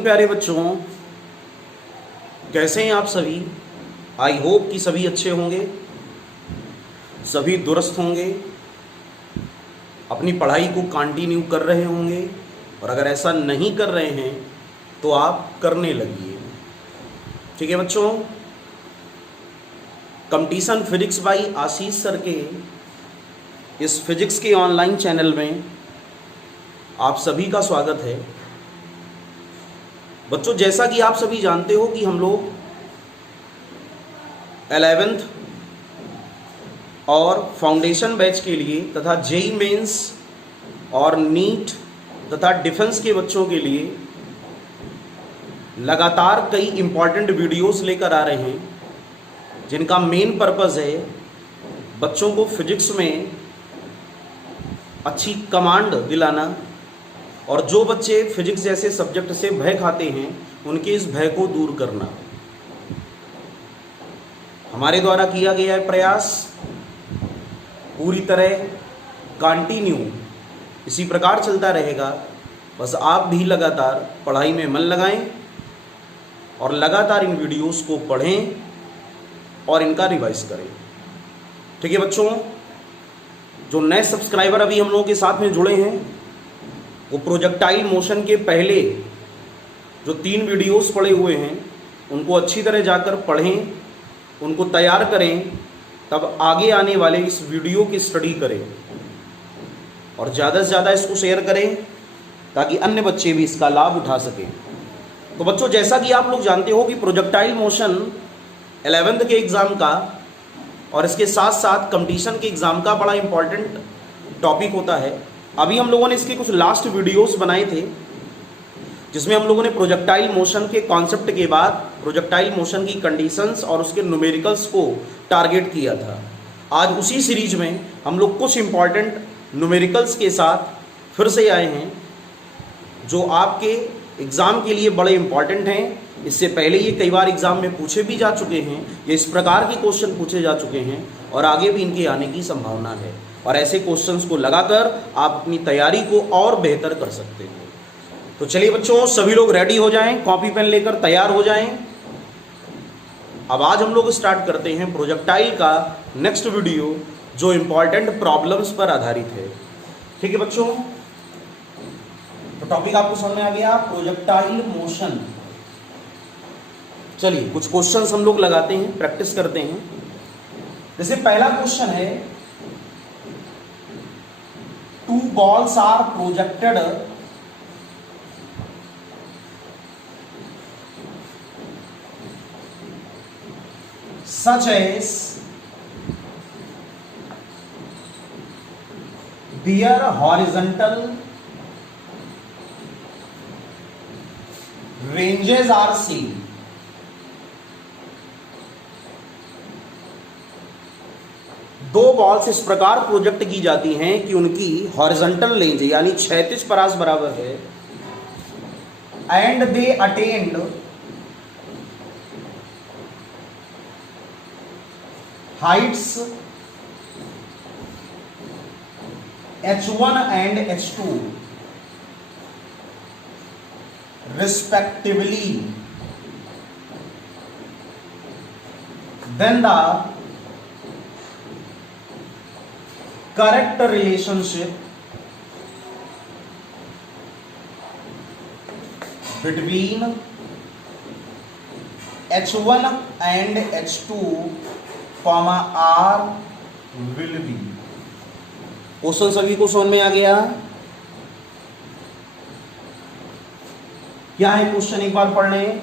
Morning प्यारे बच्चों, कैसे हैं आप सभी। आई होप कि सभी अच्छे होंगे, सभी दुरुस्त होंगे, अपनी पढ़ाई को कंटिन्यू कर रहे होंगे, और अगर ऐसा नहीं कर रहे हैं तो आप करने लगिए। ठीक है बच्चों। Competition physics by Ashish sir के इस फिजिक्स के ऑनलाइन चैनल में आप सभी का स्वागत है। बच्चों, जैसा कि आप सभी जानते हो कि हम लोग 11th और फाउंडेशन बैच के लिए तथा जेई मेंस और नीट तथा डिफेंस के बच्चों के लिए लगातार कई इम्पॉर्टेंट वीडियोस लेकर आ रहे हैं, जिनका मेन पर्पस है बच्चों को फिजिक्स में अच्छी कमांड दिलाना, और जो बच्चे फिजिक्स जैसे सब्जेक्ट से भय खाते हैं उनके इस भय को दूर करना। हमारे द्वारा किया गया है प्रयास पूरी तरह कंटिन्यू इसी प्रकार चलता रहेगा। बस आप भी लगातार पढ़ाई में मन लगाएं और लगातार इन वीडियोस को पढ़ें और इनका रिवाइज करें। ठीक है बच्चों। जो नए सब्सक्राइबर अभी हम लोगों के साथ में जुड़े हैं, वो प्रोजेक्टाइल मोशन के पहले जो 3 वीडियोस पड़े हुए हैं उनको अच्छी तरह जाकर पढ़ें, उनको तैयार करें, तब आगे आने वाले इस वीडियो की स्टडी करें और ज़्यादा से ज़्यादा इसको शेयर करें ताकि अन्य बच्चे भी इसका लाभ उठा सकें। तो बच्चों, जैसा कि आप लोग जानते हो कि प्रोजेक्टाइल मोशन 11th के एग्ज़ाम का और इसके साथ साथ कंपटीशन के एग्ज़ाम का बड़ा इंपॉर्टेंट टॉपिक होता है। अभी हम लोगों ने इसके कुछ लास्ट वीडियोस बनाए थे, जिसमें हम लोगों ने प्रोजेक्टाइल मोशन के कॉन्सेप्ट के बाद प्रोजेक्टाइल मोशन की कंडीशंस और उसके न्यूमेरिकल्स को टारगेट किया था। आज उसी सीरीज में हम लोग कुछ इंपॉर्टेंट न्यूमेरिकल्स के साथ फिर से आए हैं, जो आपके एग्ज़ाम के लिए बड़े इंपॉर्टेंट हैं। इससे पहले ये कई बार एग्ज़ाम में पूछे भी जा चुके हैं, ये इस प्रकार के क्वेश्चन पूछे जा चुके हैं और आगे भी इनके आने की संभावना है, और ऐसे क्वेश्चंस को लगाकर आप अपनी तैयारी को और बेहतर कर सकते हो। तो चलिए बच्चों, सभी लोग रेडी हो जाएं, कॉपी पेन लेकर तैयार हो जाएं। अब आज हम लोग स्टार्ट करते हैं प्रोजेक्टाइल का नेक्स्ट वीडियो, जो इंपॉर्टेंट प्रॉब्लम्स पर आधारित है। ठीक है बच्चों। तो टॉपिक आपको समझ में आ गया, प्रोजेक्टाइल मोशन। चलिए कुछ क्वेश्चंस हम लोग लगाते हैं, प्रैक्टिस करते हैं। जैसे पहला क्वेश्चन है, 2 balls are projected such as their horizontal ranges are seen. दो बॉल्स इस प्रकार प्रोजेक्ट की जाती हैं कि उनकी हॉरिजॉन्टल रेंज यानी क्षैतिज परास बराबर है, and they attend Heights h1 and h2 respectively, then the correct relationship between h1 and h2 comma r will be। Question सभी को समझ में आ गया? क्या है क्वेश्चन, एक बार पढ़ लें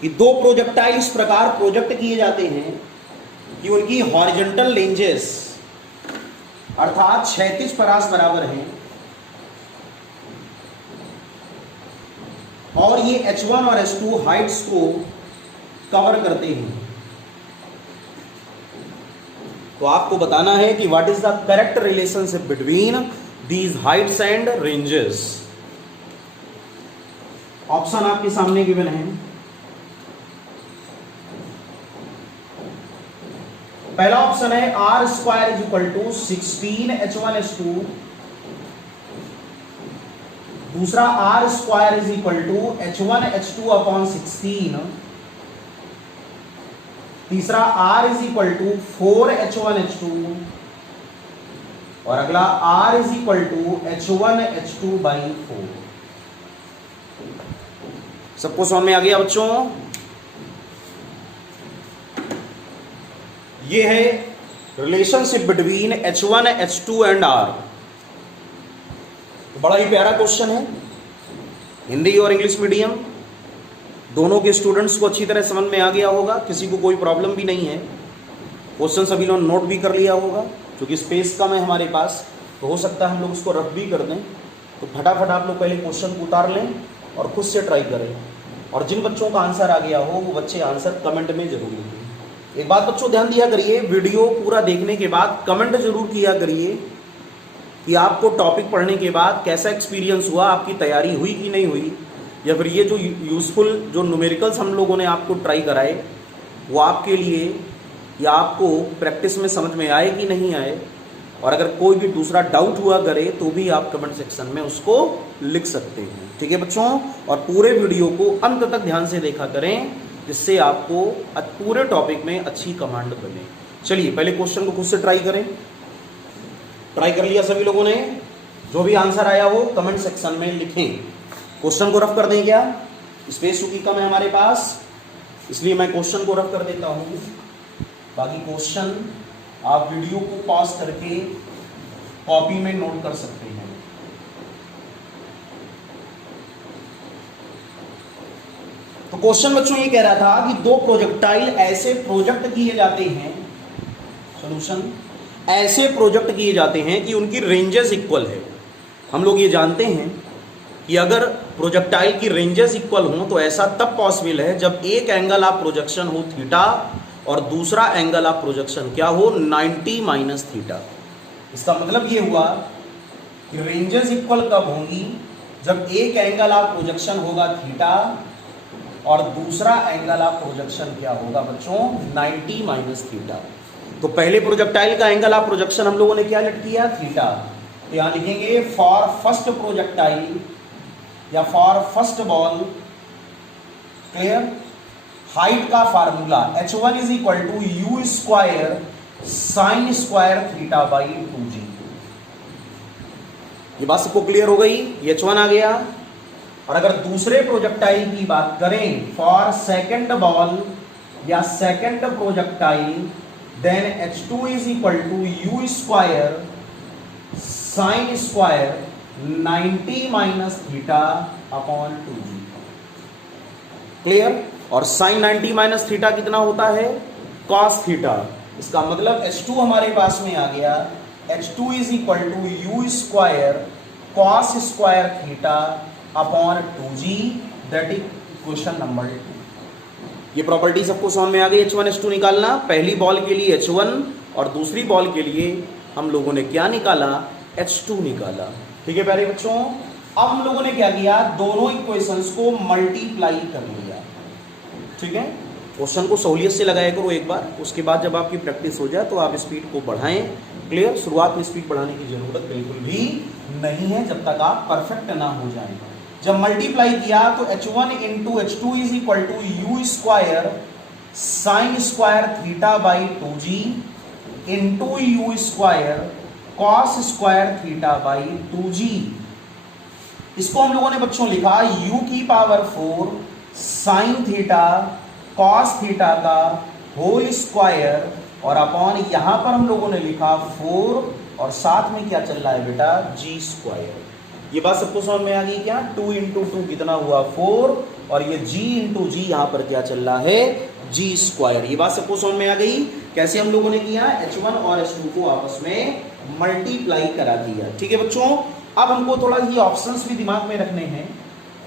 कि 2 प्रोजेक्टाइल इस प्रकार प्रोजेक्ट किए जाते हैं कि उनकी हॉरिजॉन्टल रेंजेस अर्थात क्षैतिज परास बराबर है, और ये h1 और h2 हाइट्स को कवर करते हैं। तो आपको बताना है कि what is the correct relationship between these heights and ranges. Option आपके सामने गिवन है। पहला ऑप्शन है R square is equal to 16 H1 H2, दूसरा R square is equal to H1H2 upon 16, तीसरा R is equal to 4H1H2 और अगला R is equal to H1H2 by 4। सबको समझ में आ गया बच्चों? ये है relationship between H1, H2 and R। बड़ा ही प्यारा क्वेश्चन है, हिंदी और इंग्लिश मीडियम दोनों के स्टूडेंट्स को अच्छी तरह समझ में आ गया होगा, किसी को कोई प्रॉब्लम भी नहीं है। क्वेश्चन सभी लोग नोट भी कर लिया होगा, क्योंकि स्पेस कम है हमारे पास, तो हो सकता है हम लोग इसको रफ भी कर दें। तो फटाफट आप लोग पहले क्वेश्चन को उतार लें और खुद से ट्राई करें, और जिन बच्चों का आंसर आ गया हो वो बच्चे आंसर कमेंट में जरूर लिखें। एक बात बच्चों ध्यान दिया करिए, वीडियो पूरा देखने के बाद कमेंट जरूर किया करिए कि आपको टॉपिक पढ़ने के बाद कैसा एक्सपीरियंस हुआ, आपकी तैयारी हुई कि नहीं हुई, या फिर ये जो यूज़फुल जो न्यूमेरिकल्स हम लोगों ने आपको ट्राई कराए वो आपके लिए या आपको प्रैक्टिस में समझ में आए कि नहीं आए। और अगर कोई भी दूसरा डाउट हुआ करे तो भी आप कमेंट सेक्शन में उसको लिख सकते हैं, ठीक है बच्चों? और पूरे वीडियो को अंत तक ध्यान से देखा करें, जिससे आपको पूरे टॉपिक में अच्छी कमांड बने। चलिए पहले क्वेश्चन को खुद से ट्राई करें। ट्राई कर लिया सभी लोगों ने? जो भी आंसर आया हो कमेंट सेक्शन में लिखें। क्वेश्चन को रफ कर दें क्या? स्पेस चूंकि कम है हमारे पास, इसलिए मैं क्वेश्चन को रफ कर देता हूं। बाकी क्वेश्चन आप वीडियो को पॉज करके कॉपी में नोट कर सकते हैं। तो क्वेश्चन बच्चों ये कह रहा था कि दो प्रोजेक्टाइल ऐसे प्रोजेक्ट किए जाते हैं, सॉल्यूशन ऐसे प्रोजेक्ट किए जाते हैं कि उनकी रेंजेस इक्वल है। हम लोग ये जानते हैं कि अगर प्रोजेक्टाइल की रेंजेस इक्वल हो तो ऐसा तब पॉसिबल है जब एक एंगल ऑफ प्रोजेक्शन हो थीटा और दूसरा एंगल ऑफ प्रोजेक्शन क्या हो 90 माइनस थीटा। इसका मतलब ये हुआ कि रेंजेस इक्वल कब होंगी? जब एक एंगल ऑफ प्रोजेक्शन होगा थीटा और दूसरा एंगल ऑफ प्रोजेक्शन क्या होगा बच्चों 90 माइनस थीटा। तो पहले प्रोजेक्टाइल का एंगल ऑफ प्रोजेक्शन हम लोगों ने क्या लिख दिया? थीटा। तो यहां लिखेंगे फॉर फर्स्ट प्रोजेक्टाइल या for first ball, clear? Height का formula H1 is equal to u square sine square theta by 2g। ये बात सबको क्लियर हो गई? ये H1 आ गया। और अगर दूसरे प्रोजेक्टाइल की बात करें फॉर सेकंड बॉल या second projectile, then H2 is equal to u square sine square 90 minus theta upon 2g। Clear? और साइन 90 माइनस थीटा कितना होता है? Cos theta. इसका मतलब H2 हमारे पास में आ गया, H2 is equal to u square cos square theta upon 2g, that is question number 2। ये प्रॉपर्टी सबको समझ में आ गई? H1 H2 निकालना। पहली बॉल के लिए H1 और दूसरी बॉल के लिए हम लोगों ने क्या निकाला? H2 निकाला। ठीक है प्यारे बच्चों, अब हम लोगों ने क्या किया? दोनों इक्वेशंस को मल्टीप्लाई कर लिया। ठीक है, क्वेश्चन को सहूलियत से लगाया करो एक बार, उसके बाद जब आपकी प्रैक्टिस हो जाए तो आप स्पीड को बढ़ाएं। क्लियर? शुरुआत में स्पीड बढ़ाने की जरूरत बिल्कुल भी नहीं है जब तक आप परफेक्ट ना हो जाए। जब मल्टीप्लाई किया तो H1 into H2 is equal to u square sine square theta by 2g into u square cos square theta by 2g। इसको हम लोगों ने बच्चों लिखा u की power 4 sine theta cos theta का होल स्क्वायर, और अपॉन यहां पर हम लोगों ने लिखा 4 और साथ में क्या चल रहा है बेटा? जी स्क्वायर। ये बात सबको समझ में आ गई क्या? 2 इंटू 2 कितना हुआ? 4, और ये g इंटू जी यहां पर क्या चल रहा है? जी स्क्वायर। ये बात सबको समझ में आ गई? कैसे हम लोगों ने किया? H1 और H2 को आपस में मल्टीप्लाई करा दिया। ठीक है बच्चों, अब हमको थोड़ा ये ऑप्शंस भी दिमाग में रखने हैं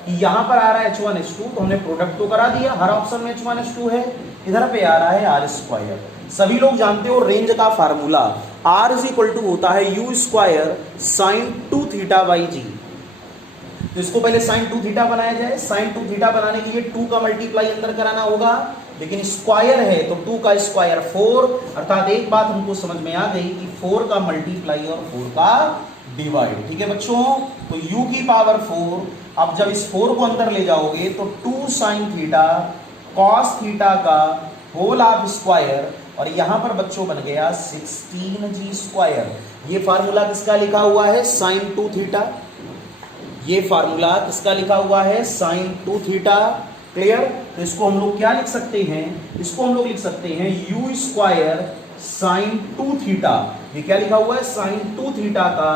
कि यहां पर आ रहा है H1 H2, तो हमने प्रोडक्ट तो करा दिया, हर ऑप्शन में H1 H2 है। इधर पे आ रहा है आर स्क्वायर। सभी लोग जानते हो रेंज का formula R is equal to होता है u square sine 2 theta by g. तो इसको पहले साइन 2 थीटा बनाया जाए। साइन 2 थीटा बनाने के लिए 2 का मल्टीप्लाई अंदर कराना होगा, लेकिन स्क्वायर है तो 2 का स्क्वायर 4, अर्थात एक बात हमको समझ में आ गई कि 4 का मल्टीप्लाई और 4 का डिवाइड। ठीक है बच्चों, तो u की पावर 4, अब जब इस 4 को अंदर ले जाओगे तो 2 साइन थीटा कॉस थीटा का होल ऑफ स्क्वायर, और यहां पर बच्चों बन गया 16g स्क्वायर। ये फार्मूला किसका लिखा हुआ है? Sine 2 theta. ये फार्मूला किसका लिखा हुआ है? Sine 2 theta. क्लियर? तो इसको हम लोग क्या लिख सकते हैं? इसको हम लोग लिख सकते हैं u स्क्वायर साइन 2 थीटा। ये क्या लिखा हुआ है? साइन 2 थीटा का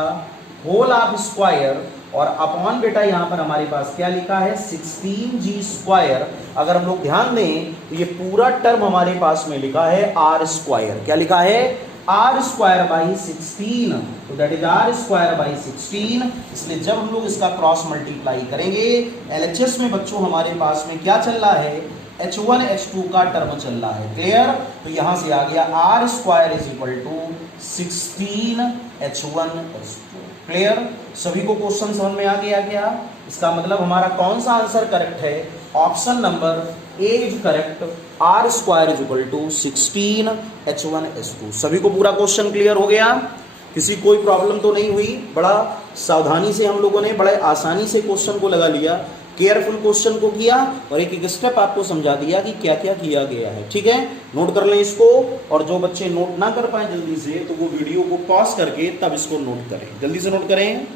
होल ऑफ स्क्वायर, और अपॉन बेटा यहां पर हमारे पास क्या लिखा है? 16g square. अगर हम लोग ध्यान दें तो ये पूरा टर्म हमारे पास में लिखा है r स्क्वायर। क्या लिखा है? r स्क्वायर बाई 16, तो that is r square by 16। इसलिए जब हम लोग इसका क्रॉस मल्टीप्लाई करेंगे, LHS में बच्चों हमारे पास में क्या चल रहा है? H1 H2 का टर्म चल रहा है। क्लियर? तो यहां से आ गया r square is equal to 16 H1 H2। Clear? सभी को क्वेश्चन समझ में आ गया क्या? इसका मतलब हमारा कौन सा आंसर करेक्ट है? Option number A is correct, r square is equal to 16 H1 H2। सभी को पूरा क्वेश्चन क्लियर हो गया? किसी कोई प्रॉब्लम तो नहीं हुई? बड़ा सावधानी से हम लोगों ने बड़े आसानी से क्वेश्चन को लगा लिया, केयरफुल क्वेश्चन को किया, और एक एक स्टेप आपको समझा दिया कि क्या क्या किया गया है। ठीक है, नोट कर लें इसको, और जो बच्चे नोट ना कर पाए जल्दी से तो वो वीडियो को पॉज करके तब इसको नोट करें। जल्दी से नोट करें।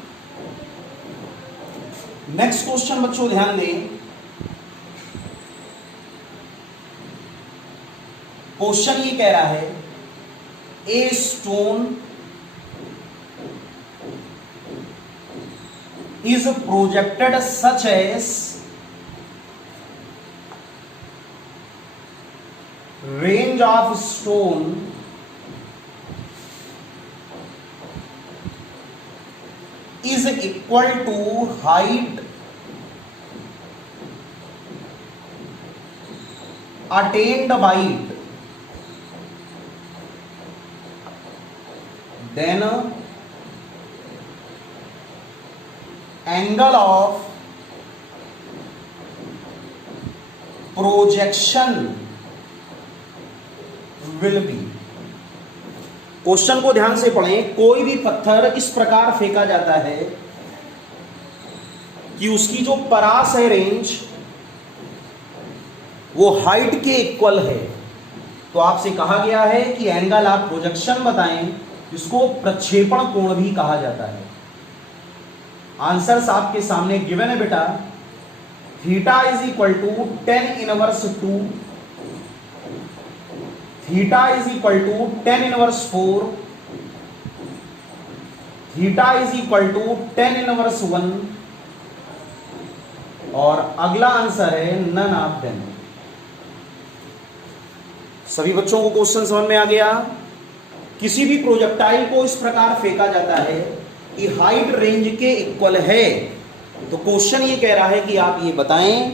नेक्स्ट क्वेश्चन बच्चों ध्यान दें। क्वेश्चन ये कह रहा है a stone is projected such as range of stone is equal to height attained by it, then angle of projection will be। Question को ध्यान से पढ़ें। कोई भी पत्थर इस प्रकार फेंका जाता है कि उसकी जो परास है, रेंज, वो हाइट के इक्वल है। तो आपसे कहा गया है कि एंगल ऑफ प्रोजेक्शन बताएं, इसको प्रक्षेपण कोण भी कहा जाता है। आंसर्स आपके सामने गिवन है बेटा। Theta is equal to 10 inverse 2, theta is equal to 10 inverse 4, theta is equal to 10 inverse 1, और अगला आंसर है नन ऑफ देम। सभी बच्चों को क्वेश्चन समझ में आ गया? किसी भी प्रोजेक्टाइल को इस प्रकार फेंका जाता है कि हाइट रेंज के इक्वल है, तो क्वेश्चन ये कह रहा है कि आप ये बताएं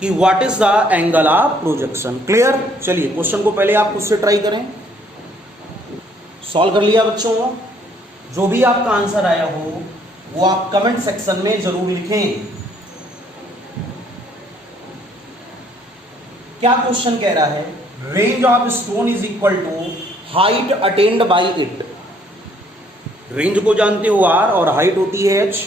कि what is the angle of projection. Clear? चलिए क्वेश्चन को पहले आप खुद से ट्राई करें। सॉल्व कर लिया बच्चों? जो भी आपका आंसर आया हो वो आप कमेंट सेक्शन में जरूर लिखें। क्या क्वेश्चन कह रहा है? Range of stone is equal to height attained by it. Range को जानते हो r, और हाइट होती है h।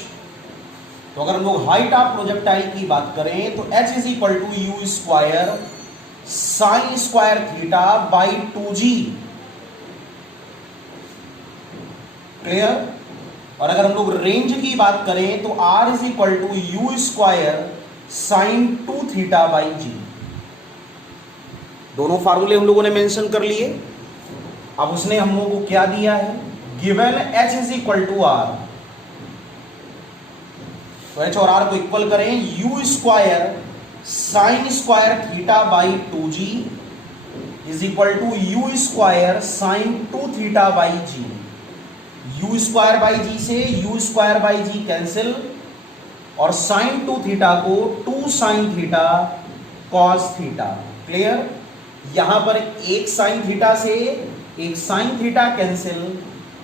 तो अगर हम लोग हाइट ऑफ प्रोजेक्टाइल की बात करें तो h is equal to u square sine square theta by 2g। Clear? और अगर हम लोग रेंज की बात करें तो r is equal to u square sine 2 theta by g। दोनों फार्मूले हम लोगों ने मेंशन कर लिए। अब उसने हम लोगों को क्या दिया है? Given h is equal to r, तो h और r को इक्वल करें। u square sine square theta by 2g is equal to u square sine 2 theta by g। u square by g से u square by g cancel, और sine 2 theta को 2 sine theta cos theta. Clear? यहां पर एक sign theta से एक sign theta cancel,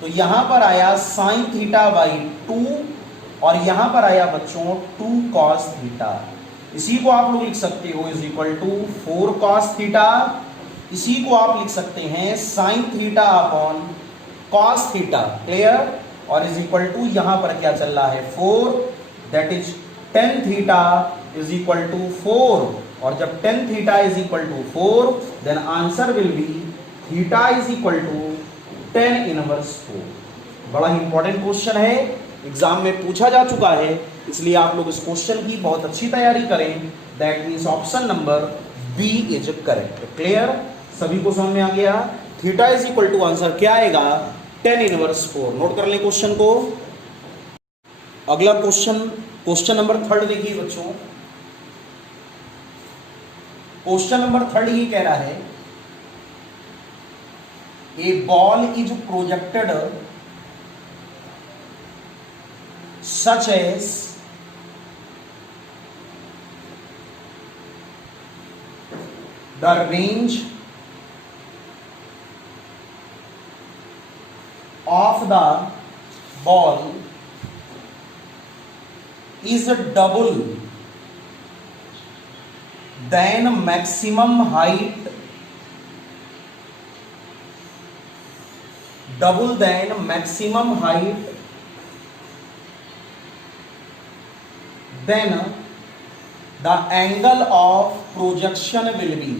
तो यहां पर आया साइन थीटा बाई 2, और यहां पर आया बच्चों 2 कॉस थीटा। इसी को आप लोग लिख सकते हो is equal to 4 cos theta. इसी को आप लिख सकते हैं sine theta upon cos theta. Clear? और इज इक्वल टू यहां पर क्या चल रहा है 4, that is tan theta is equal to 4, और जब tan theta is equal to 4 then answer will be theta is equal to tan inverse 4। बड़ा इंपॉर्टेंट क्वेश्चन है, एग्जाम में पूछा जा चुका है, इसलिए आप लोग इस क्वेश्चन की बहुत अच्छी तैयारी करें। That means option number B is correct. Clear, सभी को समझ में आ गया। Theta is equal to answer क्या आएगा tan इनवर्स 4। नोट कर लें क्वेश्चन को। अगला क्वेश्चन नंबर 3 देखिए बच्चों। क्वेश्चन नंबर 3 ये कह रहा है a ball is projected such as the range of the ball is double than maximum height, double than maximum height, then the angle of projection will be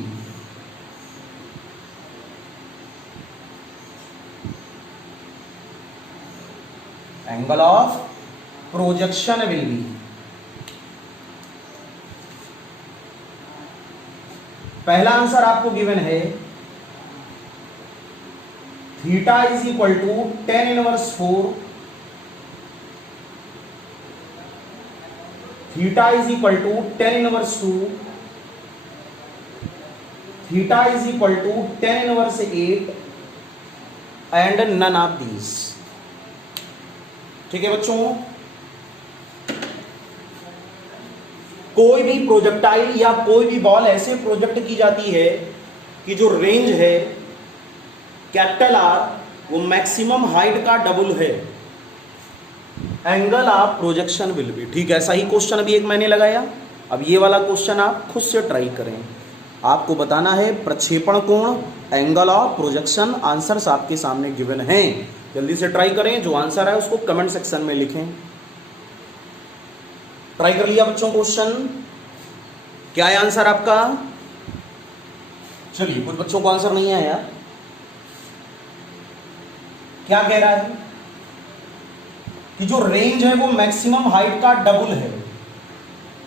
angle of projection will be पहला answer आपको given है theta is equal to tan inverse 4, theta is equal to tan inverse 2, theta is equal to tan inverse 8 and none of these. ठीक है बच्चों, कोई भी projectile या कोई भी बॉल ऐसे प्रोजेक्ट की जाती है कि जो रेंज है कैपिटल आर वो मैक्सिमम हाइट का डबल है, angle of projection will be. ठीक है, ऐसा ही क्वेश्चन अभी एक मैंने लगाया। अब ये वाला क्वेश्चन आप खुद से ट्राई करें। आपको बताना है प्रक्षेपण कोण, एंगल ऑफ प्रोजेक्शन, आंसर्स आपके सामने गिवन हैं। जल्दी से ट्राई करें, जो आंसर है उसको कमेंट सेक्शन में लिखें। ट्राई कर लिया बच्चों क्वेश्चन? क्या है आंसर आपका? चलिए, कुछ बच्चों को आंसर नहीं आया। क्या कह रहा है कि जो रेंज है वो मैक्सिमम हाइट का डबल है।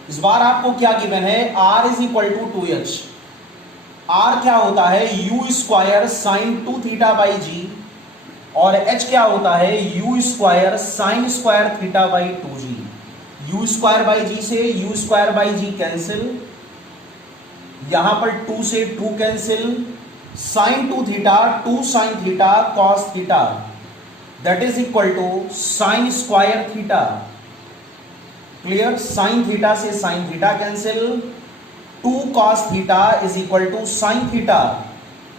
इस बार आपको क्या गिवन है, r is equal to 2h। r क्या होता है, u square sine 2 theta by g, और h क्या होता है, u square sine square theta by 2g। u square by g से u square by g cancel, यहां पर 2 से 2 cancel, sine 2 theta 2 sine theta cos theta, that is equal to sine square theta. Clear, sine theta से sine theta cancel, 2 cos theta is equal to sine theta,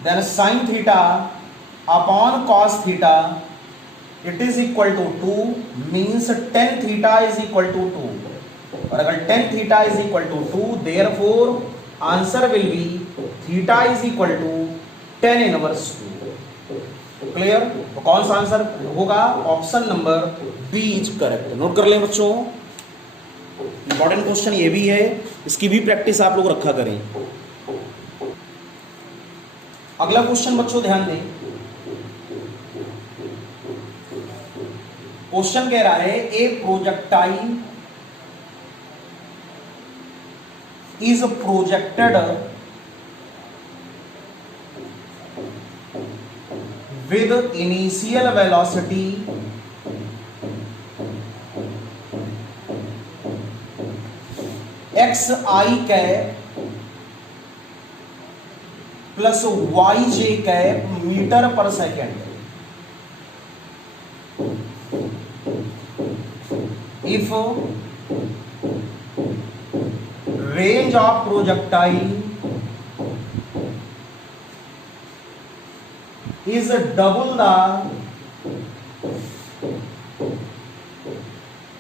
then sine theta upon cos theta, it is equal to 2, means tan theta is equal to 2। और अगर tan theta is equal to 2, therefore answer will be theta is equal to tan inverse 2। Clear, तो कौन सा answer होगा, option number B is correct. Note कर लें बच्चों, important question ये भी है, इसकी भी प्रैक्टिस आप लोग रखा करें। अगला क्वेश्चन बच्चों ध्यान दें। क्वेश्चन कह रहा है a projectile is projected with initial velocity xi cap plus yj cap metre per second. if range of projectile is double the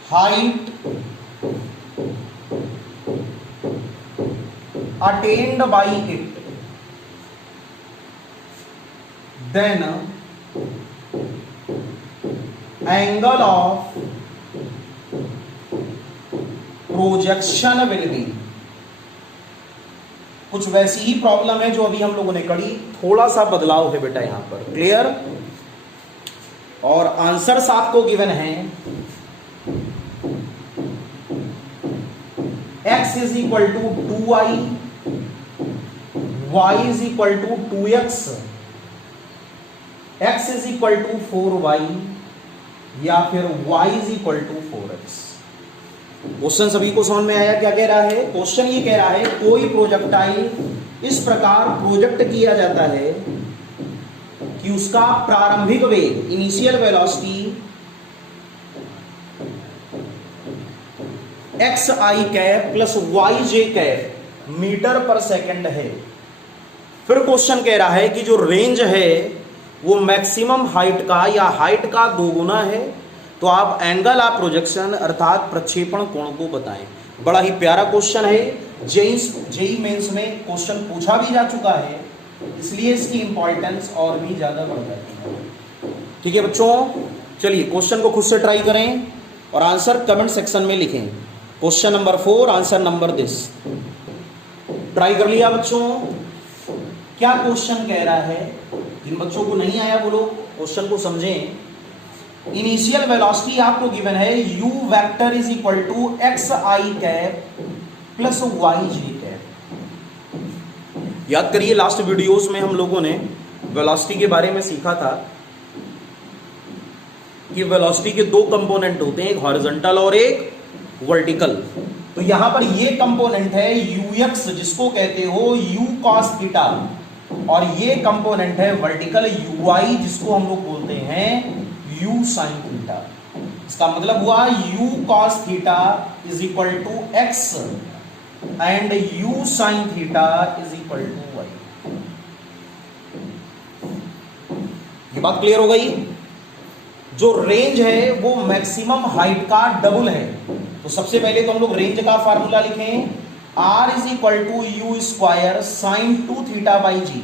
height attained by it, then angle of projection will be. कुछ वैसी ही problem है जो अभी हम लोगों ने करी, थोड़ा सा बदलाव है बेटा यहां पर। क्लियर? और आंसर्स आपको गिवन है x is equal to 2y, y is equal to 2x, x is equal to 4y या फिर y is equal to 4x। Question सभी को समझ में आया? क्या कह रहा है क्वेश्चन? ये कह रहा है कोई प्रोजेक्टाइल इस प्रकार प्रोजेक्ट किया जाता है कि उसका प्रारंभिक वेग, initial velocity x i cap plus y j cap metre पर सेकंड है। फिर क्वेश्चन कह रहा है कि जो रेंज है वो मैक्सिमम हाइट का या हाइट का दोगुना है, तो आप एंगल ऑफ प्रोजेक्शन अर्थात प्रक्षेपण कोण को बताएं। बड़ा ही प्यारा क्वेश्चन है, जेई मेंस में क्वेश्चन पूछा भी जा चुका है, इसलिए इसकी इंपॉर्टेंस और भी ज्यादा बढ़ जाती है। ठीक है बच्चों, चलिए क्वेश्चन को खुद से ट्राई करें और आंसर कमेंट सेक्शन में लिखें। Question number 4, answer number this. Try कर लिया बच्चों? क्या क्वेश्चन कह रहा है? जिन बच्चों को नहीं आया वो लोग क्वेश्चन को समझें। इनिशियल वेलोसिटी आपको गिवन है u vector is equal to x i cap plus y j cap. याद करिए लास्ट वीडियोस में हम लोगों ने वेलोसिटी के बारे में सीखा था कि वेलोसिटी के दो कंपोनेंट होते हैं, एक हॉरिजॉन्टल और एक वर्टिकल। तो यहां पर ये कंपोनेंट है ux जिसको कहते हो u cos थीटा, और ये कंपोनेंट है वर्टिकल uy जिसको हम लोग बोलते हैं u sin थीटा। इसका मतलब हुआ u cos theta is equal to x and u sin theta is equal to y। ये बात क्लियर हो गई? जो रेंज है वो मैक्सिमम हाइट का डबल है। तो सबसे पहले तो हम लोग रेंज का फार्मूला लिखें, r is equal to u square sine 2 theta by g.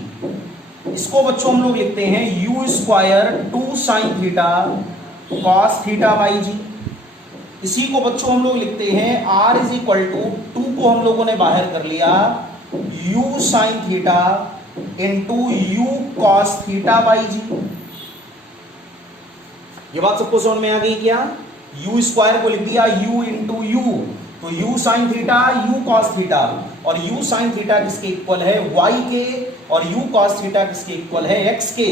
इसको बच्चों हम लोग लिखते हैं u square 2 sine theta cos theta by g. इसी को बच्चों हम लोग लिखते हैं r इज इक्वल टू 2 को हम लोगों ने बाहर कर लिया u sine theta into u cos theta by g. ये बात सबको समझ में आ गई क्या? u स्क्वायर को लिख दिया u इंटू यू, तो u sine theta u cos theta, और u साइन थीटा किसके इक्वल है? y के, और u कॉस थीटा किसके इक्वल है? x के।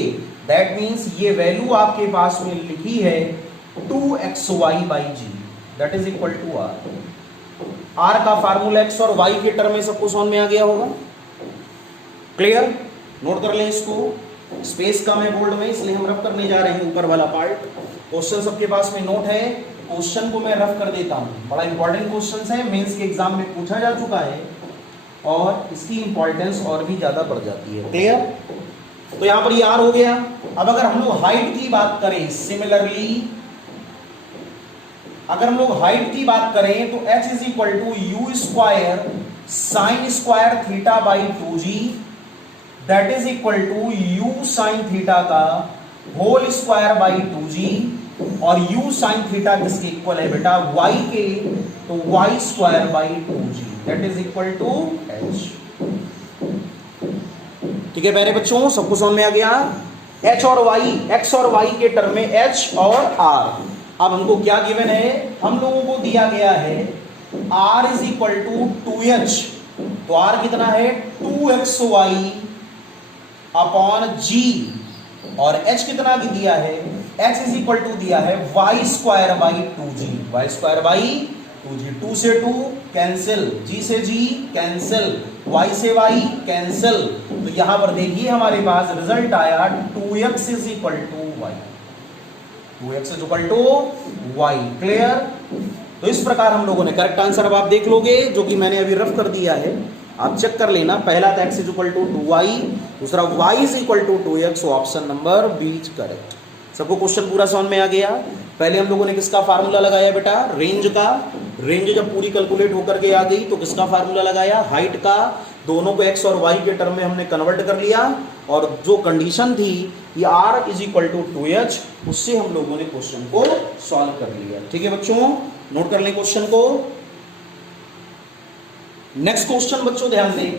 दैट मींस ये वैल्यू आपके पास में लिखी है 2xy by g, that is equal to r। r का फार्मूला x और y के टर्म में सबको समझ में आ गया होगा? क्लियर? नोट कर लें इसको, स्पेस कम है बोर्ड में इसलिए हम रफ करने जा रहे हैं ऊपर वाला पार्ट। क्वेश्चन सबके पास में नोट है, क्वेश्चन को मैं रफ कर देता हूं। बड़ा इंपॉर्टेंट क्वेश्चन है, मेंस के एग्जाम में पूछा जा चुका है और इसकी इंपॉर्टेंस और भी ज्यादा बढ़ जाती है। क्लियर? तो यहां पर ये r हो गया। अब अगर हम लोग हाइट की बात करें, सिमिलरली अगर हम लोग हाइट की बात करें तो h is equal to u square sine square theta by 2g, that is equal to u sine theta का होल स्क्वायर बाई 2g, और u साइन थीटा किसके इक्वल है बेटा? y के, तो y square by 2g, that is equal to h। ठीक है प्यारे बच्चों, सबको समझ में आ गया? h और y, x और y के टर्म में h और r। अब हमको क्या गिवन है? हम लोगों को दिया गया है r is equal to 2h, तो r कितना है? 2xy अपॉन g, और h कितना दिया है? h इज इक्वल टू दिया है y square by 2g, y square by 2g। 2 से 2 कैंसिल, g से g कैंसिल, y से y कैंसिल। तो यहां पर देखिए हमारे पास रिजल्ट आया 2x is equal to y, 2x is equal to y। Clear? तो इस प्रकार हम लोगों ने करेक्ट आंसर अब आप देख लोगे, जो कि मैंने अभी रफ कर दिया है, आप चेक कर लेना। पहला था x is equal to 2y, दूसरा y is equal to 2x, option number B is correct. सबको क्वेश्चन पूरा समझ में आ गया? पहले हम लोगों ने किसका फार्मूला लगाया बेटा? रेंज का। रेंज जब पूरी कैलकुलेट होकर के आ गई तो किसका फार्मूला लगाया? हाइट का। दोनों को x और y के टर्म में हमने कन्वर्ट कर लिया, और जो कंडीशन थी कि r is equal to 2h, उससे हम लोगों ने क्वेश्चन को सॉल्व कर लिया। ठीक है बच्चों, नोट कर लें क्वेश्चन को। नेक्स्ट क्वेश्चन बच्चों ध्यान दें,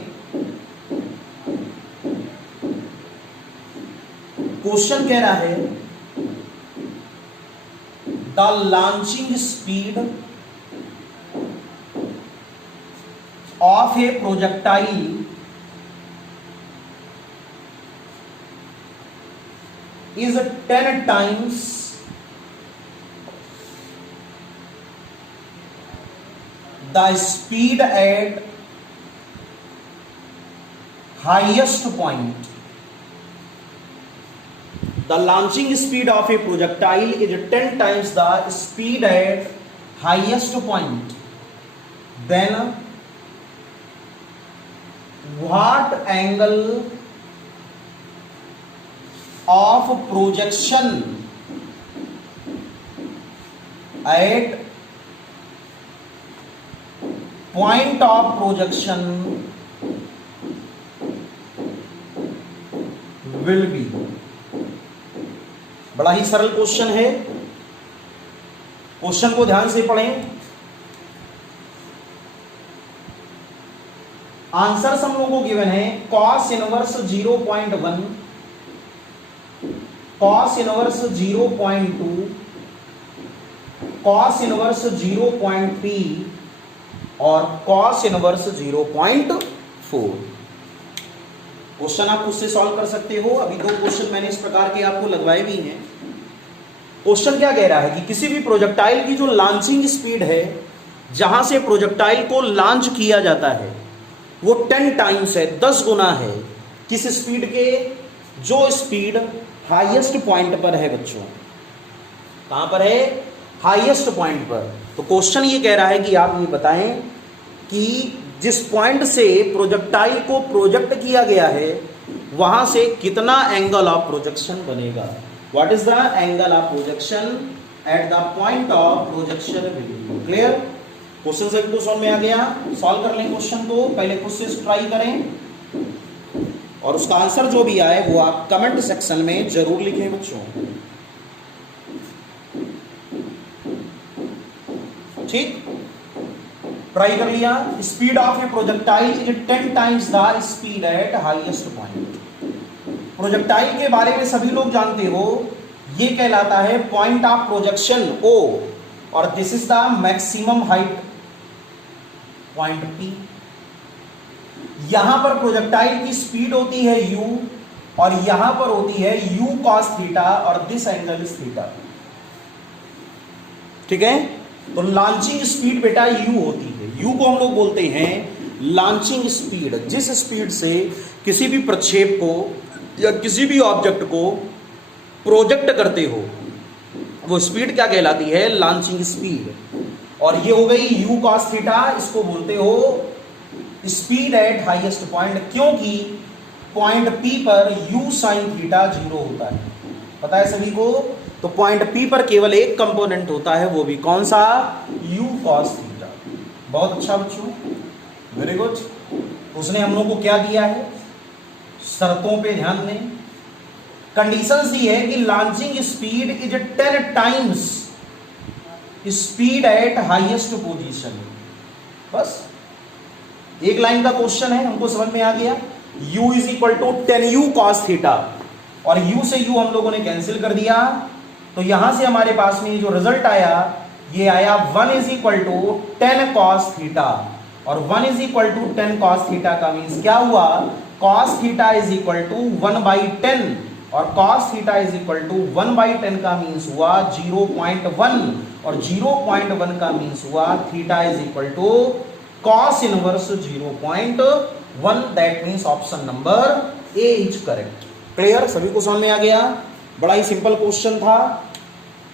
क्वेश्चन कह रहा है the launching speed of a projectile is 10 times the speed at highest point. The launching speed of a projectile is 10 times the speed at highest point. Then what angle of projection at point of projection will be? बड़ा ही सरल question है, question को ध्यान से पढ़ें। Answer हम लोगों को गिवन है cos inverse 0.1, cos inverse 0.2, cos inverse 0.3 और cos इनवर्स 0.4। क्वेश्चन आप खुद से सॉल्व कर सकते हो। अभी 2 क्वेश्चन मैंने इस प्रकार के आपको लगवाए भी हैं। क्वेश्चन क्या कह रहा है कि किसी भी प्रोजेक्टाइल की जो लॉन्चिंग स्पीड है, जहां से प्रोजेक्टाइल को लॉन्च किया जाता है, वो 10 टाइम्स है, 10 गुना है किस स्पीड के? जो स्पीड हाईएस्ट पॉइंट पर है बच्चों। कहां पर है? हाईएस्ट पॉइंट पर। तो क्वेश्चन ये कह रहा है कि आप ये बताएं कि जिस पॉइंट से प्रोजेक्टाइल को प्रोजेक्ट किया गया है, वहां से कितना एंगल ऑफ प्रोजेक्शन बनेगा। What is the angle of projection at the point of projection. Clear? Question सभी को समझ में आ गया? सॉल्व कर लें क्वेश्चन को, पहले खुद से ट्राई करें और उसका आंसर जो भी आए वो आप कमेंट सेक्शन में जरूर लिखें बच्चों। ठीक, ट्राई कर लिया। Speed of A projectile is 10 times the speed at highest point. Projectile के बारे में सभी लोग जानते हो, ये कहलाता है पॉइंट ऑफ प्रोजेक्शन O, और this is the maximum height point P। यहां पर प्रोजेक्टाइल की स्पीड होती है u, और यहां पर होती है u cos थीटा, और दिस एंगल इज थीटा। ठीक है, तो लॉन्चिंग स्पीड बेटा u होती है। u को हम लोग बोलते हैं लॉन्चिंग स्पीड। जिस स्पीड से किसी भी प्रक्षेप को या किसी भी ऑब्जेक्ट को प्रोजेक्ट करते हो, वो स्पीड क्या कहलाती है? Launching speed. और ये हो गई u cos थीटा, इसको बोलते हो स्पीड एट हाईएस्ट पॉइंट, क्योंकि पॉइंट P पर u sin थीटा 0 होता है। पता है सभी को? तो पॉइंट P पर केवल एक कंपोनेंट होता है, वो भी कौन सा? u cos theta. बहुत अच्छा बच्चों, वेरी गुड। उसने हम लोग को क्या दिया है? शर्तों पे ध्यान दें। कंडीशंस दी है कि launching speed is 10 times speed at highest position. बस एक लाइन का क्वेश्चन है, हमको समझ में आ गया। u is equal to 10u cos theta, और u से u हम लोगों ने कैंसिल कर दिया, तो यहां से हमारे पास में जो रिजल्ट आया, ये आया 1 is equal to 10 cos theta, और 1 is equal to 10 cos theta का मीन्स क्या हुआ? cos theta is equal to 1/10, और cos theta is equal to 1/10 का मीन्स हुआ 0.1, और 0.1 का मीन्स हुआ theta is equal to cos inverse 0.1। That means option number A is correct. Clear? सभी को समझ में आ गया? बड़ा ही सिंपल क्वेश्चन था,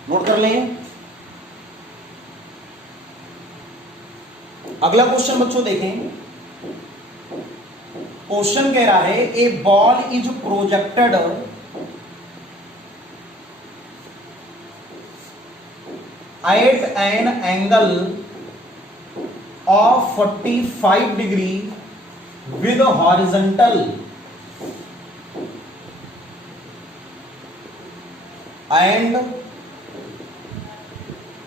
नोट कर लें। अगला क्वेश्चन बच्चों देखें। क्वेश्चन कह रहा है a ball is projected at an angle of 45 degree with horizontal and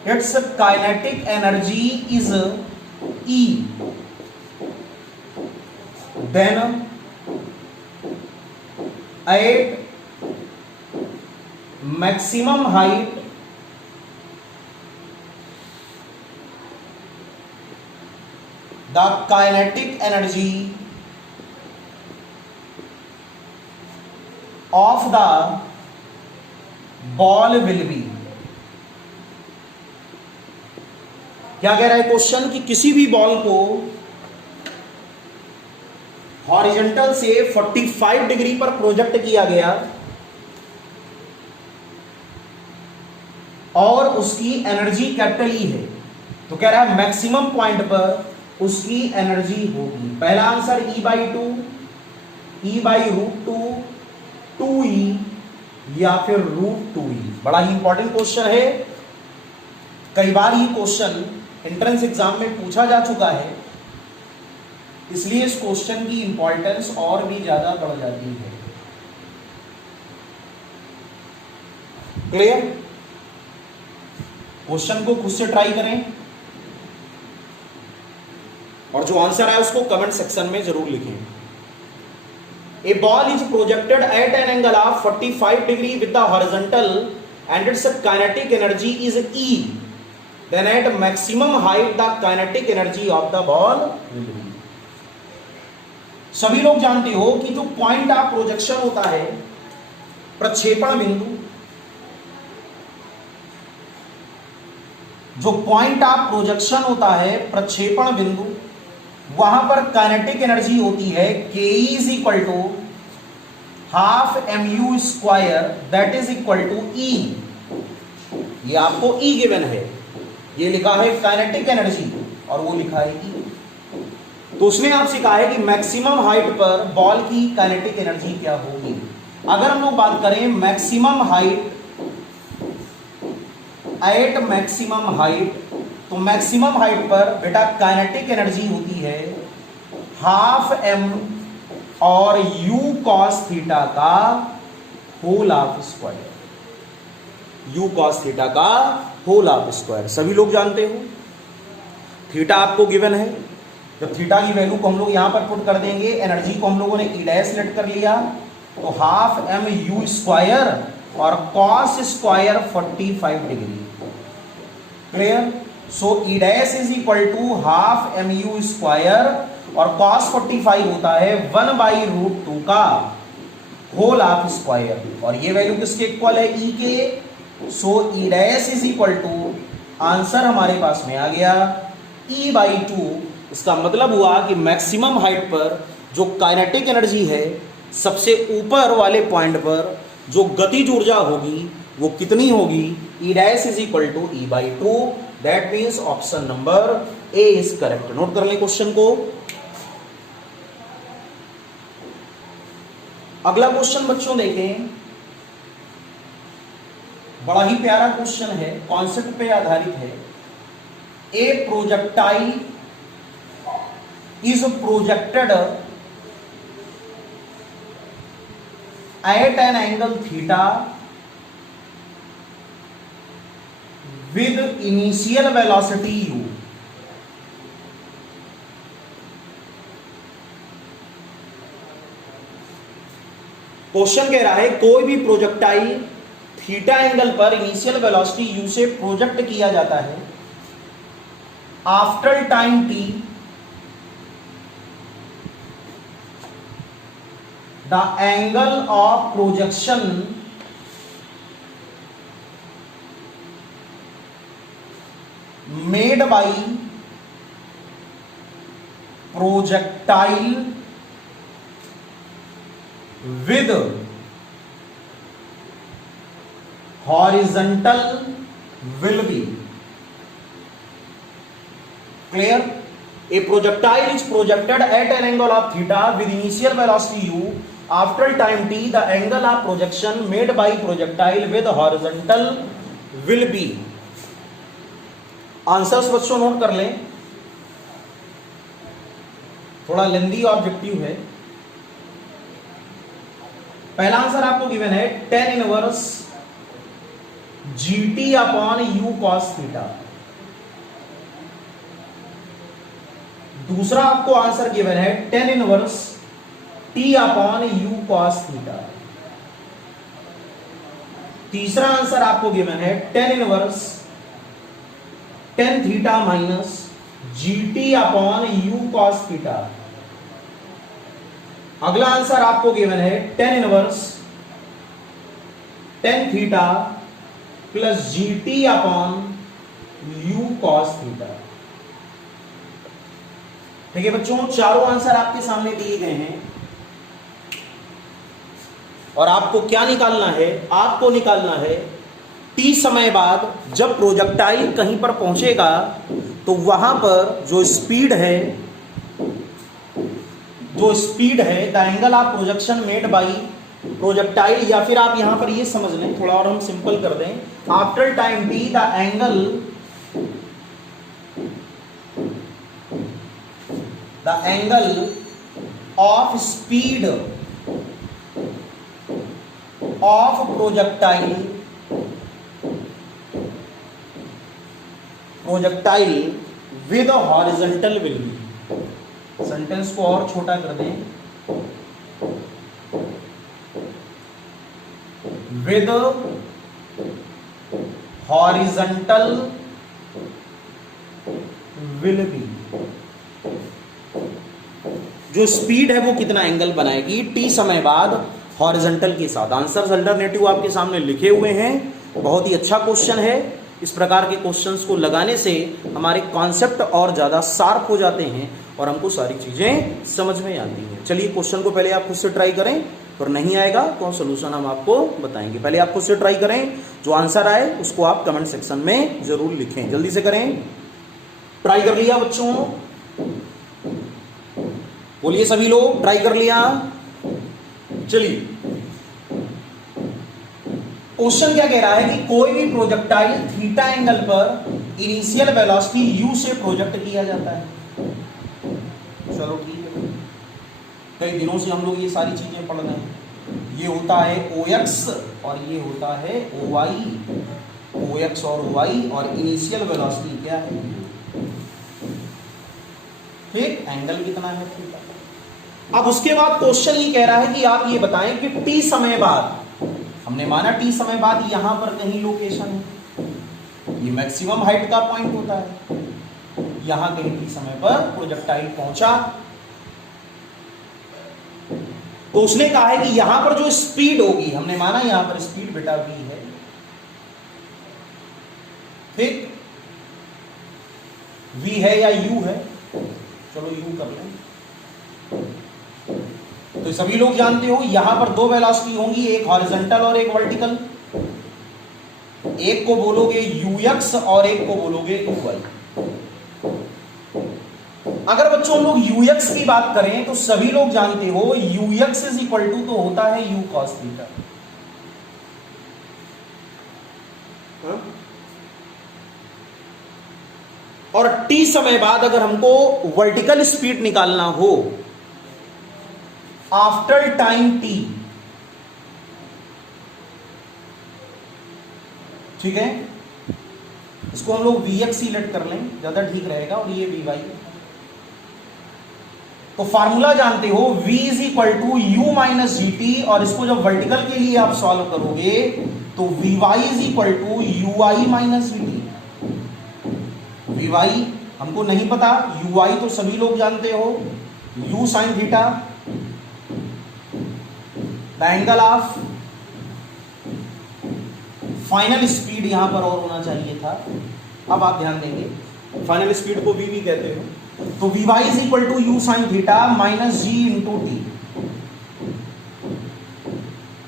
its kinetic energy is E, then at maximum height the kinetic energy of the ball will be। क्या कह रहा है question कि किसी भी बॉल को horizontal से 45 degree पर प्रोजेक्ट किया गया और उसकी एनर्जी कैपिटल ई है, तो कह रहा है मैक्सिमम पॉइंट पर उसकी एनर्जी होगी। पहला answer E by two, E by root two, 2E या फिर रूट 2E। बड़ा ही इंपॉर्टेंट क्वेश्चन है, कई बार ये क्वेश्चन एंट्रेंस एग्जाम में पूछा जा चुका है, इसलिए इस क्वेश्चन की इंपॉर्टेंस और भी ज्यादा बढ़ जाती है। क्लियर? क्वेश्चन को खुद से ट्राई करें और जो आंसर है उसको कमेंट सेक्शन में जरूर लिखें। A ball is projected at an angle of 45 degree with the horizontal and it's kinetic energy is E, then at maximum height the kinetic energy of the ball will be। सभी लोग जानते हो कि जो point of projection होता है, प्रक्षेपण बिंदु, जो पॉइंट ऑफ प्रोजेक्शन होता है प्रक्षेपण बिंदु, वहां पर काइनेटिक एनर्जी होती है K is equal to half mu square, that is equal to E। ये आपको E गिवन है, ये लिखा है काइनेटिक एनर्जी और वो लिखा है E। तो उसने आपसे कहा है कि मैक्सिमम हाइट पर बॉल की काइनेटिक एनर्जी क्या होगी। अगर हम लोग बात करें maximum height, at maximum height, तो मैक्सिमम हाइट पर बेटा काइनेटिक एनर्जी होती है हाफ m और u cos थीटा का whole of square, u cos theta का होल ऑफ स्क्वायर। सभी लोग जानते हो थीटा आपको गिवन है, जब थीटा की वैल्यू को हम लोग यहां पर पुट कर देंगे, एनर्जी को हम लोगों ने ई डैश लेट कर लिया, तो हाफ m u स्क्वायर और cos square 45 degree. Clear? So E dash is equal to half m u square और cos 45 होता है 1 बाई रूट 2 का होल ऑफ स्क्वायर, और ये वैल्यू किसके इक्वल है? E के। So E dash is equal to, answer हमारे पास में आ गया E बाई 2। इसका मतलब हुआ कि मैक्सिमम हाइट पर जो काइनेटिक एनर्जी है, सबसे ऊपर वाले पॉइंट पर जो गतिज ऊर्जा होगी वो कितनी होगी? E dash is equal to E by 2। That means option number A is correct. Note कर लें क्वेश्चन को। अगला क्वेश्चन बच्चों देखें, बड़ा ही प्यारा क्वेश्चन है, कॉन्सेप्ट पे आधारित है। A projectile is projected at an angle theta with initial velocity u। Question कह रहा है कोई भी प्रोजेक्टाइल थीटा एंगल पर इनिशियल वेलोसिटी u से प्रोजेक्ट किया जाता है, after time t the angle of projection made by projectile with horizontal will be. Clear? A projectile is projected at an angle of theta with initial velocity u. After time t, the angle of projection made by projectile with horizontal will be। Answers बच्चों note कर लें। थोड़ा लेंदी objective है। पहला answer आपको given है tan inverse GT upon U cos theta. दूसरा आपको आंसर गिवन है tan inverse T upon U cos theta. तीसरा आंसर आपको गिवन है tan inverse tan theta minus GT upon U cos theta. अगला आंसर आपको गिवन है tan inverse tan theta plus GT upon U cos theta. ठीक है बच्चों, चारों आंसर आपके सामने दिए गए हैं और आपको क्या निकालना है? आपको निकालना है t समय बाद जब प्रोजेक्टाइल कहीं पर पहुंचेगा तो वहां पर जो स्पीड है the angle of projection made by projectile, या फिर आप यहां पर ये समझ लें, थोड़ा और हम सिंपल कर दें, after time t the angle of speed of projectile with horizontal will be. Sentence को और छोटा कर दें, विद हॉरिजॉन्टल विल बी। जो स्पीड है वो कितना एंगल बनाएगी t समय बाद हॉरिजॉन्टल के साथ। आंसर्स अल्टरनेटिव आपके सामने लिखे हुए हैं। बहुत ही अच्छा क्वेश्चन है। इस प्रकार के क्वेश्चंस को लगाने से हमारे कॉन्सेप्ट और ज्यादा शार्प हो जाते हैं और हमको सारी चीजें समझ में आती हैं। चलिए क्वेश्चन को पहले आप खुद से ट्राई करें, और नहीं आएगा तो सोल्यूशन हम आपको बताएंगे। पहले आप खुद से ट्राई करें, जो आंसर आए उसको आप कमेंट सेक्शन में जरूर लिखें। जल्दी से करें। ट्राई कर लिया बच्चों? बोलिए सभी लोग, ट्राई कर लिया? चलिए, क्वेश्चन क्या कह रहा है कि कोई भी प्रोजेक्टाइल थीटा एंगल पर इनिशियल वेलोसिटी u से प्रोजेक्ट किया जाता है। चलो ठीक है, कई दिनों से हम लोग ये सारी चीजें पढ़ रहे हैं। ये होता है OX और ये होता है OY। OX और OY और इनिशियल वेलोसिटी क्या है? ठीक, एंगल कितना है थीटा। अब उसके बाद क्वेश्चन ये कह रहा है कि आप ये बताएं कि t समय बाद, हमने माना t समय बाद यहां पर कहीं लोकेशन है, ये मैक्सिमम हाइट का पॉइंट होता है, यहां कहीं t समय पर प्रोजेक्टाइल पहुंचा, तो उसने कहा है कि यहां पर जो स्पीड होगी, हमने माना यहां पर स्पीड बेटा v है, ठीक, v है या u है, चलो u कर लें। तो सभी लोग जानते हो यहां पर दो वेलोसिटी होंगी, एक हॉरिजॉन्टल और एक वर्टिकल। एक को बोलोगे ux और एक को बोलोगे uy। अगर बच्चों हम लोग ux की बात करें तो सभी लोग जानते हो ux इज इक्वल टू तो होता है u cos थीटा। और t समय बाद अगर हमको वर्टिकल स्पीड निकालना हो आफ्टर टाइम t, ठीक है, इसको हम लोग vx सिलेक्ट कर लें, ज्यादा ठीक रहेगा, और ये vy। तो फार्मूला जानते हो v is equal to u minus g t, और इसको जब वर्टिकल के लिए आप सॉल्व करोगे तो vy is equal to ui minus g t. vy हमको नहीं पता, ui तो सभी लोग जानते हो, u sine theta, the angle of final speed यहां पर और होना चाहिए था। अब आप ध्यान देंगे, फाइनल स्पीड को v भी कहते हो, तो vy is equal to u sine theta minus g into t.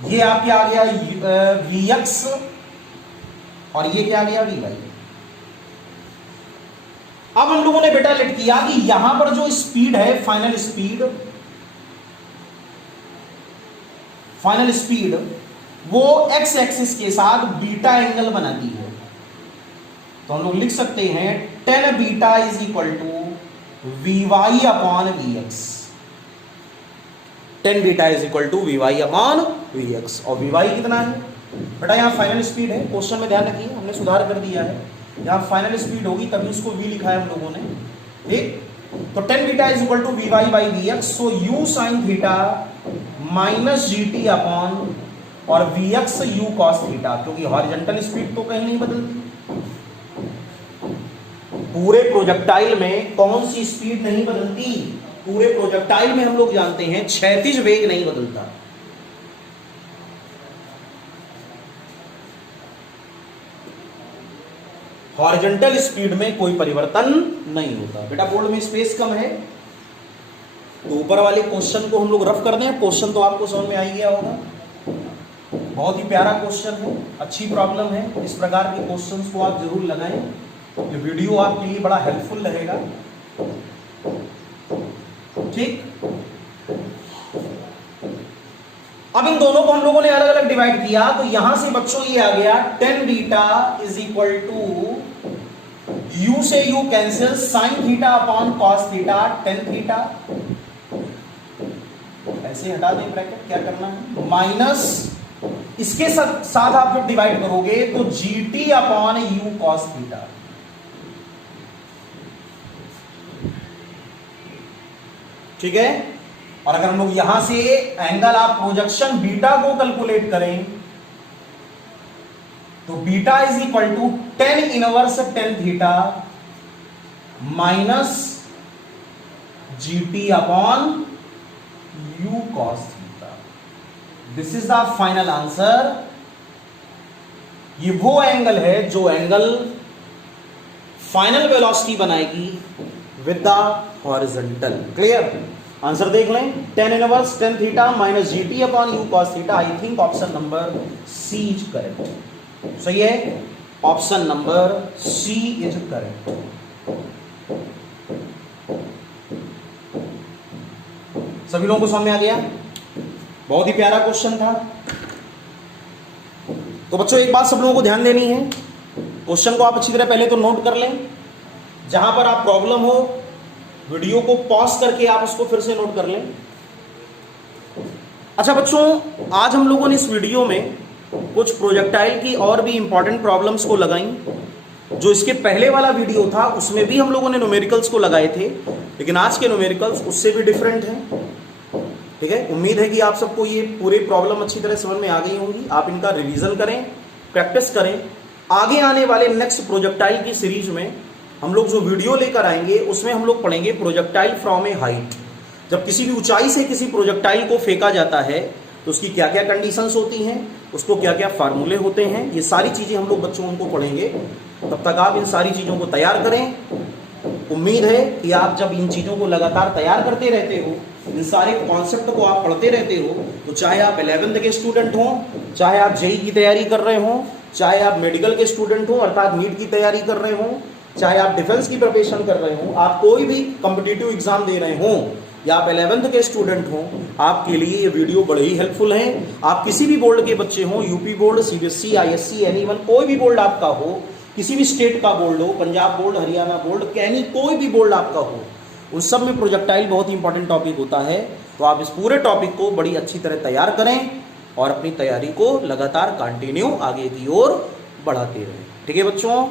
ये आपके आ गया vx और ये क्या आ गया vy। अब हम लोगों ने बेटा लेट किया कि यहां पर जो स्पीड है, फाइनल स्पीड वो x एक्सिस के साथ बीटा एंगल बनाती है। तो हम लोग लिख सकते हैं tan beta is equal to Vy upon Vx, tan beta is equal to Vy upon Vx। और Vy कितना है बेटा, यहाँ फाइनल स्पीड है, क्वेश्चन में ध्यान रखिए हमने सुधार कर दिया है, यहाँ फाइनल स्पीड होगी तभी उसको v लिखा है हम लोगों ने, ठीक। तो tan beta is equal to Vy by Vx, so u sine theta minus gt upon और Vx u कॉस थीटा, क्योंकि हॉरिजॉन्टल स्पीड तो कहीं नहीं बदलती। पूरे प्रोजेक्टाइल में कौन सी स्पीड नहीं बदलती? पूरे प्रोजेक्टाइल में हम लोग जानते हैं क्षैतिज वेग नहीं बदलता। हॉरिजॉन्टल स्पीड में कोई परिवर्तन नहीं होता। बेटा बोर्ड में स्पेस कम है तो ऊपर वाले क्वेश्चन को हम लोग रफ कर दें। क्वेश्चन तो आपको समझ में आ ही गया होगा, बहुत ही प्यारा क्वेश्चन है, अच्छी प्रॉब्लम है। इस प्रकार के क्वेश्चंस को आप जरूर लगाएं, ये वीडियो आपके लिए बड़ा हेल्पफुल रहेगा, ठीक। अब इन दोनों को हम लोगों ने अलग अलग डिवाइड किया, तो यहां से बच्चों ये आ गया tan beta is equal to u से u cancel sine theta upon cos theta tan theta, ऐसे हटा दें ब्रैकेट, क्या करना है माइनस, इसके साथ आप जब डिवाइड करोगे तो gt upon u cos theta, ठीक है। और अगर हम लोग यहां से एंगल आप प्रोजेक्शन बीटा को कैलकुलेट करें तो beta is equal to tan inverse tan theta minus g t upon u cos theta. This is the final answer. ये वो एंगल है जो एंगल फाइनल वेलोसिटी बनाएगी with the horizontal. Clear? Answer देख लें, tan inverse tan theta minus g t upon u cos theta. I think option number C is correct. सही है, option number C is correct. सभी लोगों को समझ में आ गया? बहुत ही प्यारा क्वेश्चन था। तो बच्चों एक बात सब लोगों को ध्यान देनी है, क्वेश्चन को आप अच्छी तरह पहले तो नोट कर लें, जहां पर आप प्रॉब्लम हो वीडियो को पॉज करके आप उसको फिर से नोट कर लें। अच्छा बच्चों, आज हम लोगों ने इस वीडियो में कुछ प्रोजेक्टाइल की और भी इंपॉर्टेंट प्रॉब्लम्स को लगाई। जो इसके पहले वाला वीडियो था उसमें भी हम लोगों ने न्यूमेरिकल्स को लगाए थे, लेकिन आज के न्यूमेरिकल्स उससे भी डिफरेंट हैं। ठीक है, उम्मीद है कि आप सबको ये पूरे प्रॉब्लम अच्छी तरह समझ में आ गई होंगी। आप इनका रिवीजन करें, प्रैक्टिस करें। आगे आने वाले नेक्स्ट प्रोजेक्टाइल की सीरीज में हम लोग जो वीडियो लेकर आएंगे उसमें हम लोग पढ़ेंगे प्रोजेक्टाइल फ्रॉम ए हाइट। जब किसी भी ऊंचाई से किसी प्रोजेक्टाइल को फेंका जाता है तो उसकी क्या क्या कंडीशंस होती हैं, उसको क्या क्या फार्मूले होते हैं, ये सारी चीजें हम लोग बच्चों उनको पढ़ेंगे। तब तक आप इन सारी चीजों को तैयार करें। उम्मीद है कि आप जब इन चीजों को लगातार तैयार करते रहते हो, इन सारे कॉन्सेप्ट को आप पढ़ते रहते हो, तो चाहे आप 11th के स्टूडेंट हो, चाहे आप जेई की तैयारी कर रहे हो, चाहे आप मेडिकल के स्टूडेंट हो अर्थात नीट की तैयारी कर रहे हो, चाहे आप डिफेंस की प्रिपरेशन कर रहे हो, आप कोई भी कॉम्पिटिटिव एग्जाम दे रहे हो, या आप 11th के स्टूडेंट हो, आपके लिए ये वीडियो बड़े ही हेल्पफुल है। आप किसी भी बोर्ड के बच्चे हो, UP board, CBSE, ISC, anyone, कोई भी बोर्ड आपका हो, किसी भी स्टेट का बोर्ड हो, पंजाब बोर्ड, हरियाणा बोर्ड, कैनी कोई भी बोर्ड आपका हो, उन सब में प्रोजेक्टाइल बहुत ही इंपॉर्टेंट टॉपिक होता है। तो आप इस पूरे टॉपिक को बड़ी अच्छी तरह तैयार करें और अपनी तैयारी को लगातार कंटिन्यू आगे की ओर बढ़ाते रहें। ठीक है बच्चों,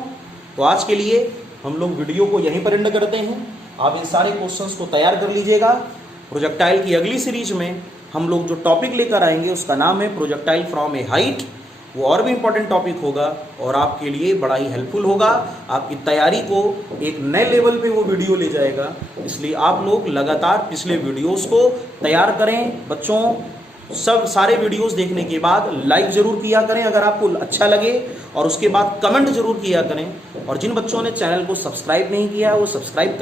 तो आज के लिए हम लोग वीडियो को यहीं पर एंड करते हैं। आप इन सारे क्वेश्चंस को तैयार कर लीजिएगा। प्रोजेक्टाइल की अगली सीरीज में हम लोग जो टॉपिक लेकर आएंगे उसका नाम है प्रोजेक्टाइल फ्रॉम ए हाइट। वो और भी इंपॉर्टेंट टॉपिक होगा और आपके लिए बड़ा ही हेल्पफुल होगा। आपकी तैयारी को एक नए लेवल पे वो वीडियो ले जाएगा। इसलिए आप लोग लगातार पिछले वीडियोस को तैयार करें। बच्चों सब सारे वीडियोस देखने के बाद लाइक जरूर किया करें अगर आपको अच्छा लगे, और उसके बाद कमेंट जरूर किया करें। और जिन बच्चों ने चैनल को सब्सक्राइब नहीं किया वो सब्सक्राइब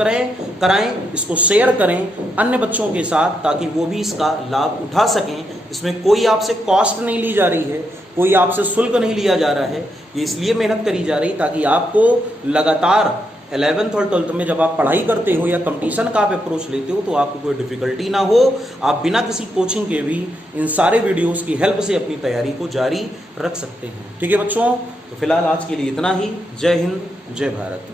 कराएं, इसको शेयर करें अन्य बच्चों के साथ, ताकि वो भी इसका लाभ उठा सकें। इसमें कोई आपसे कॉस्ट नहीं ली जा रही है, कोई आपसे शुल्क नहीं लिया जा रहा है। ये इसलिए मेहनत करी जा रही ताकि आपको लगातार 11th और 12th में जब आप पढ़ाई करते हो या कंपटीशन का आप अप्रोच लेते हो तो आपको कोई डिफिकल्टी ना हो। आप बिना किसी कोचिंग के भी इन सारे वीडियोस की हेल्प से अपनी तैयारी को जारी रख सकते हैं। ठीक है बच्चों, तो फिलहाल आज के लिए इतना ही। जय हिंद, जय भारत।